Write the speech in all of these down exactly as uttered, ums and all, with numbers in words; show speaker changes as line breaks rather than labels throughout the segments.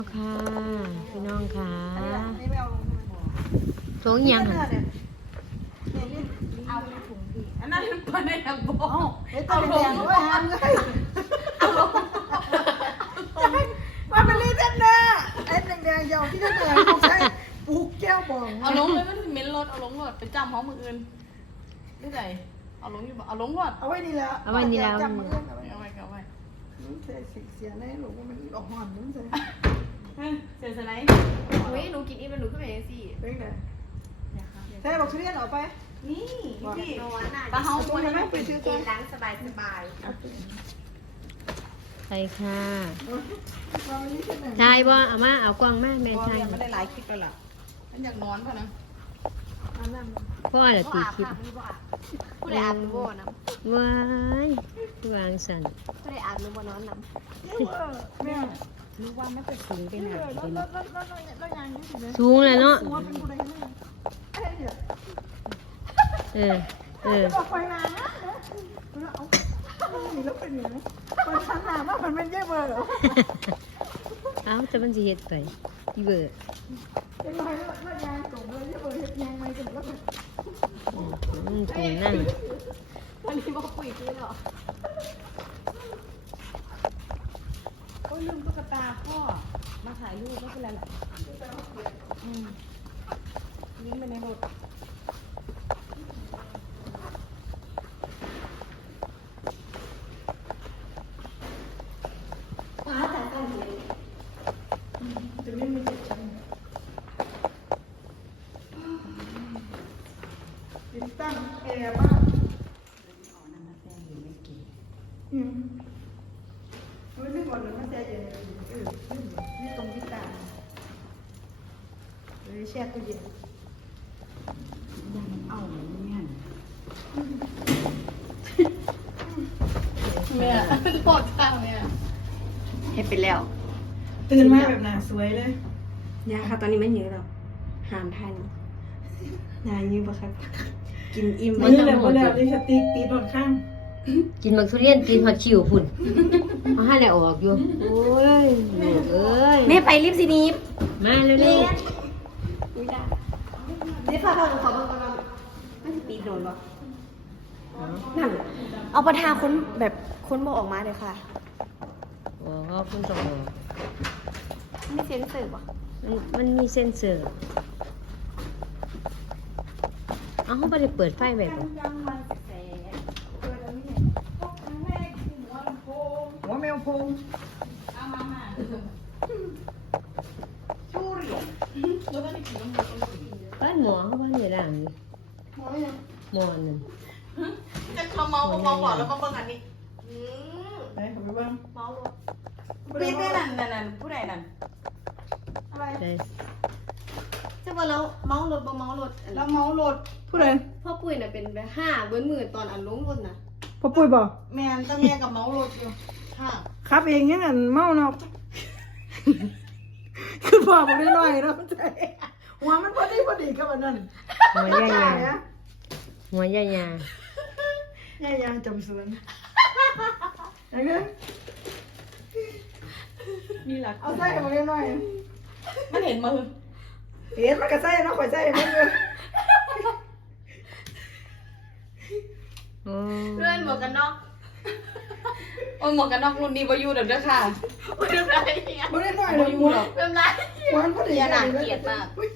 ค่ะพี่น้องค่ะ
นี่ไม่เอาลงทำไมบอก
โถงยัง
เนี่ย
ค่ะ
เนี่ยเนี่ยนี่เอาในถุงพี่อันนั้นมันเป็นในถังบอกเฮ้ยตัวแดงด้วยฮะเลยมันเป็นลีเดนเนอร์ไอ้แดงๆยาวที่ท่านเลยเขาใช้ปลูกแก้วบอง
เอาลงเลยมันเหม็นรถเอาลงรถไปจำห้องมืออื่นไม่ใส่เอาลงอยู่บ่เอาลงรถ
เอาไว้นี่แล้ว
เอาไว้นี่แล้ว
จำมือเอาไว้
เอาไว้เอาไว้
นุ่นเสียเสียในหลูกว่ามันออกหอนนุ่นเสีย
เฮ้ยเสียสไลด์
อุ้ยหนูกินอีมันหนูขึ้นไปเองสิ
เป็นไง
อย่าครับ
ใช่บอกทุเรียนออกไป
นี่พี่
นอนน่ะ
ปลาเฮา
ตัวยังไม่ไปซื้อ
กิ
ตัวน
ล้างสบายสบาย
ใช่ค่ะ
วางนี่ใช่ไหม
ชายบ่เอามาเอากล้องมาแม่ชาย
ไม่ได้หลายคลิปแล้วล่ะมันอยากนอนป่ะนะ
อันนั้น
พ่อละตีคลิป
ผู้ใดอาบหนูบ่น้
ว้ายวางสัน
ำผู้ใดอาบหนูบ่นอนน้
แม่
นึกว่าไม่เคยสูงไป
เอ
ไหน
อแล้วแล้วแล้วแล้วแล้วยังอยู่สิเนี่ย
สูงเลยเนาะ
หัวเป็นผู้ใดแม่เอ้ยเดี๋ยว
เออเออ
บอกไฟนานนะแล้วเอานี่แล้วเป็นยังไงมันชันหนาว่ามันเป็นเย่เบอร์เหรอ
เอ้าจะมันสิเฮ็ดไปอีเบอร์
เป็นไรแล้วแล้วยางส่งเลยเย่เบอร์เฮ็ดยางไม่กันแล้ว
อืมตรงนั่ง
ำวันนี้บอกปุ๋ยคือหรอ
โอ้ยลืมตุ๊กตาพ่อมาถ่ายรูปไม่เป็นไรหรอกอืมยิ้มไปในรถ
ป้าแต่กันเลย
จะไม่มีเจ็บชั้นติดตั้งแอร์บ้างอืมไม่ได้บอกเลยว่าแช่เย็นเออนี่ตรงที่ตาเลยแช่ตู้เย็น
เอาเนี่ยแม่โหดข้าวเนี่ย
เห็นไปแล้ว
ตื่นมาแบบหนาสวยเลย
ยาค่ะตอนนี้ไม่เยอะหรอกหามทันนายยืมปะครับกินอิ่ม
มันนี่แหละมันแล้วลิปสติกตีโดนข้าง
กินบักทุเรียนกินผักชิวพุ่นเอาให้ได้ออกอยู่โอ้ยลูกเอ้ย
แม่ไปรีบสินีบ
มาเร็ว
อุ้ยได้นี่พาเราขอบ้างก่อนไม่จะปีโดนปะนั่นเอาประทาค้นแบบค้นบอกออกมาเลยค่ะ
ๆโอ้ขอบคุณสมอง
ไม่เซ็นเซอร์ปะ
มันมันมีเซ็นเซอร์เอาเขาไม่ได้เปิดไฟแบบบ่
หัวแมวพง
เอามามาชูเหรียญแล้วก็ได้กินน้ำมันก็กิน
บ้านหมอเขาบ้านอยู่ด่างนี่
หัวยัง
หมอนั่น
จะเขาเมาเมาก่อนแล้วมาเบิ่งอันนี้
อืม
ไหนขอไปบ้าง
เมาลง
ปีได้นั่นนั่นนั่นผู้ใดนั่น
อะไร
ได้
จะว่าเราเมารถบ่เมารถ
แล้วเมารถ
ผู้ใด
พ่อปุ้ยน่ะเป็นแบบห้าเบิ้นมือตอนอันลงรถน่ะ
พ่อปุ้ยบอก
แม่นก็แม่กับเมารถอยู่ค่ะ
ครับเองยังไงเมาเนาะคือบอกมันน้อยๆเนาะใจหัวมันพอดีพอดีกับอันนั้น
หัวใหญ่ยาหัวใหญ่ยา
ย่ายางจำสวนไหนเงี้ย
มีหลัก
เอาใส่มาหน่อย
มันเห็นมือ
เห็นมันก็ใส่เนาะข่อยใส่มันเลย
โอ้
เพื่อนหมวกกันน็อก
โอ้ยหมวกกันน็อกรุ่นนี้บ่อยู่เด้อเด้อค่ะ
เรื่องอะไรเนี่ย
มันน้อย
บ่
เลย
อยู่
หัว
หรอก
เรื่องไร
หัวมันพอดี
อย่าหนาเกลียดมาก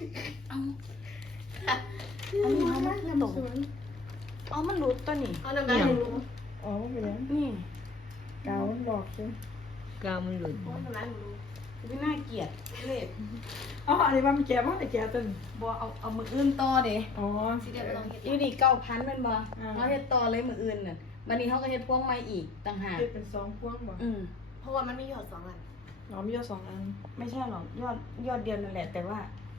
อันนี้มันมันตกอ๋อมันหลุดตัวนี่
เอาเรื่องอะไรรู้
อ๋อไม่เป็นไร
นี่
กาวมันบอกใช่
กาวมันหลุด
เอาเรื่องอะไรรู้
ไม่น่าเกลียดเล็บ
อ๋ออันนี้ว่ามันแก่บ้างแต่แก่ต้น
บ่เอาเอามืออื่นต่อเด้
อ๋อ
สิเดียวไปลองเห็น
อยู่นี่เก้าพันแม่นบ่เฮาเฮ็ดต่อเลยมืออื่นน่ะบัดนี้เฮาก็เฮ็ดพวงใหม่อีกต่างหาก
เป็นสองพวงบ่
อืม
เพราะว่ามันมีหยอดสองอัน
อ๋อมีอยู่สองอัน
ไม่ใช่หรอกยอดยอดเดียวนั่นแหละแต่ว่าเอา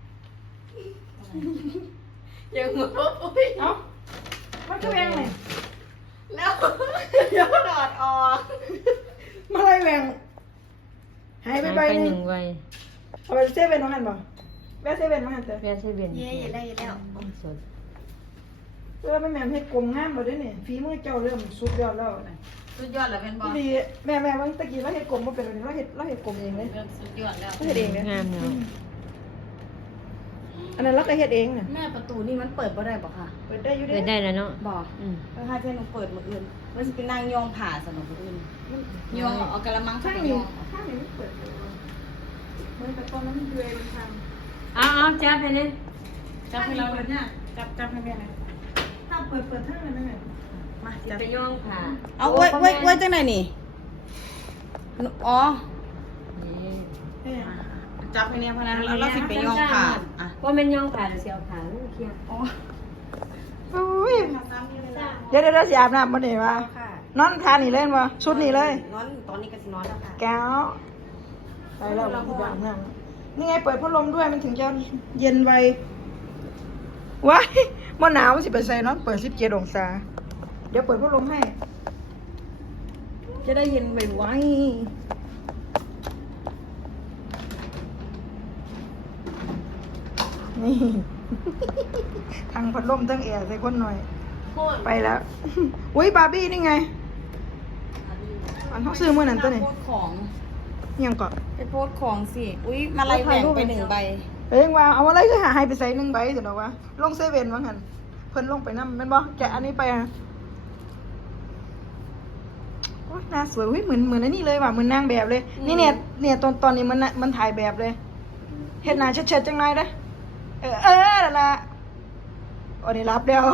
ยังมือปุ้ย
เอ้ามันก็แพงเลย
แล้วเดี๋ยวดอดออก
มาเลยแหวงหายไป
หาย
ใบ
ไป
ห
ห
นึ่
นึ่
ง
งใบ
เอาไปเซเว่นน้องหันบ่แวะเซเว่นน้องหันเถอะ
แว่เซเว่น
เย่เย่แล้วเย่แล้ว
สด
เออไม่แม่นให้กลมงามบ่ได้นี่ฝีมือเจ้าเริ่มสุดยอดแล้วนะ
สุดยอดแล้วเป็นบอ
ดีแม่แม่ว่าตะกี้เราเห็ดกลมมาเป็นอะไรเราเห็ดเราเห็ดกลมเองเลย
สุดยอดแล้ว
เราเห็ดเองเนี่ย
งามเนาะ
อันนั้นเราก็เห็ดเองเนี่ย
แม่ประตูนี่มันเปิดบ่ได้บ่ค่ะ
เปิดได้อยู่
เปิด
ด้
ได้แล้วเนาะ
บ่
อืม
เออค่ะเจ้าหนูเปิดมืออื่นมันจะเป็นนางยองผ่าสำหรับมืออื่นยองเอากระมัง
ข้า
ข้าง ง
นี้
ยอง
ข้างนี้ไม่เปิดเลยเหมือนแต่ตอนนั้นมันเดือยมันท
เอาเอาจับไปเลย
ำ
จับให้เรา
เปิดเนี่ย
จับจับให้แม่หน่อย
ถ้าเปิดเปิดทั้งนั้นนะแม่
มา
สิ
จับ
ไปย่องผ่า
เอาไว้ไว้ไว้จังไหนนี่อ๋อ
นี่
เอ้ย
จับให้เนี่ยเพราะนั้นเราเราสิไปยองผ่าอ่ะ
ว่าแม่นย่องผ่าหรือสิเอาผ่าลูกเคียง
อ๋อ
โอ้ย
ซ้ำนี่เลยนะ
เดี๋ยวเดี๋ยวเราสิอาบน้ำมาเนี่ยวะ
ค่ะ
นอนทานนี่เล่นวะชุดนี่เลย
นอนตอนนี้ก็สินอนแล้วค่ะ
แก้วไปแล้วเราอาบน้ำนี่ไงเปิดพัดลมด้วยมันถึงจะเย็นไวว้ายมันหนาวมันสิไปใส่เนอนเปิดสิบเจ็ดองศาเดี๋ยวเปิดพัดลมให้ จะได้เย็นไวๆนี่ ทั้งพัดลมทั้งแอร์ใส่คนหน่อย ไปแล้ว อุ้ยบาร์บี้นี่ไง อันเขาซื้อเมื่อนั้นตัวนี้
โพสต์ของ
ยังก่อน
ไปโพสต์ของสิ อุ้ยมาลายแบ่งไปหนึ่งใบ
เฮ้ยว่าเอาอะไรก็หาให้ไปใส่หนึ่งใบสิเนาะวะลงเซเว่นว่างั้นเพิ่นลงไปนั่นแม่นบ่แกะอันนี้ไปอ่ะโอ้ยหน้าสวยอุ้ยเหมือนเหมือนอันนี้เลยว่ะเหมือนนางแบบเลย นี่เนี่ยเนี่ยตอนตอนนี้มันน่ะมันถ่ายแบบเลยเฮ็ดหน้าเชิดๆจังหน่อยเด้อเออเออนั่นล่ะโอ้ได้รับแล้ว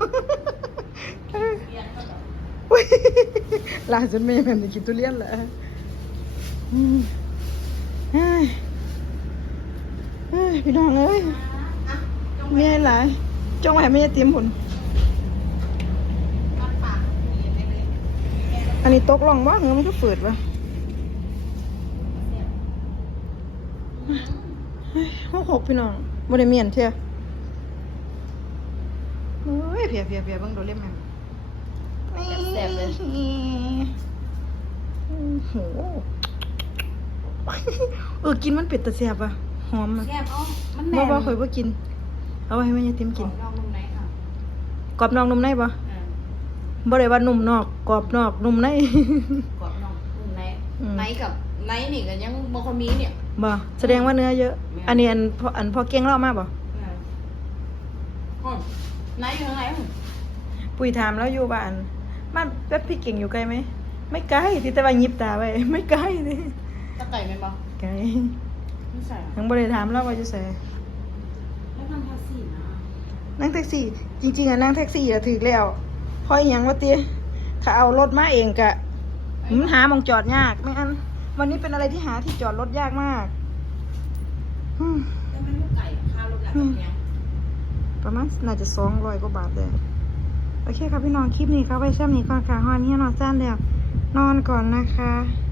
อุ้ยล่าสุดแม่แม่ได้กินทุเรียนแล้วอืมเฮ้ยเฮ้ยพี่น้องเอ้ยเมียหลายจ้องไว้ให้แม่เตรียมผลอันนี้ตกลงว่าเงือมันก็ฝืดวะเฮ้ยหกหกพี่น้องบ่ได้เมียนเท่าเฮ้ยเพียเพียเพียเบิ่งโดนเล่มแม่นี่
แซ่บเลย
โอ้โหเออกินมันเป็ดตะแซ่บอ่ะหอมอ่ะ
แซ่บเอ้ามัน
บ่
แน่น
บ่เคยบ่กิน เอาไว้ให้แม่ยายติ๋มกิน
ของนอกนุ่มในค่ะ
กรอบนอกนุ่มในบ่
อ่า
บ่ได้ว่านุ่มนอกกรอบนอกนุ่มใน
กรอบนอกนุ่มใน
อืม
ในกับในนี่ก็ยังบ่ค่อยมีเนี่ย
บ่แสดงว่าเนื้อเยอะ
แม่
อันนี้อันพออันพอเก่งเล่ามาบ่
อ่าอ๋อในอยู่ข้างในมั้ง
ปุ้ยถามแล้วอยู่บ้านบ้านแป๊บพี่เก่งอยู่ไกลไหมไม่ไกลที่แต่ว่าหยิบตาไว้ ไม่ไกลนี่
จะไก่ไหมบ่
ไกล
ไม่ใส่หรอ
ยังบ่ได้ถามแล้วว่าจะใส่
แล้วนั่งแท็กซี่นะ
นั่งแท็กซี่ จริงๆอ่ะนั่งแท็กซี่อ่ะถึกแล้วเพราะอหยังว่าติถ้าเอารถมาเองก็มันหาหมองจอดยากไม่อันวันนี้เป็นอะไรที่หาที่จอดรถยากมากอืม
แล้วมันลูกไก่ค่ารถหลักเป็นยัง
ประมาณน่าจะสองร้อยกว่าบาทเลยโอเคครับพี่น้องคลิปนี้เขาไว้ช่ำนี้ก่อนค่ะฮอนเฮียนอนจ้านแล้วนอนก่อนนะคะ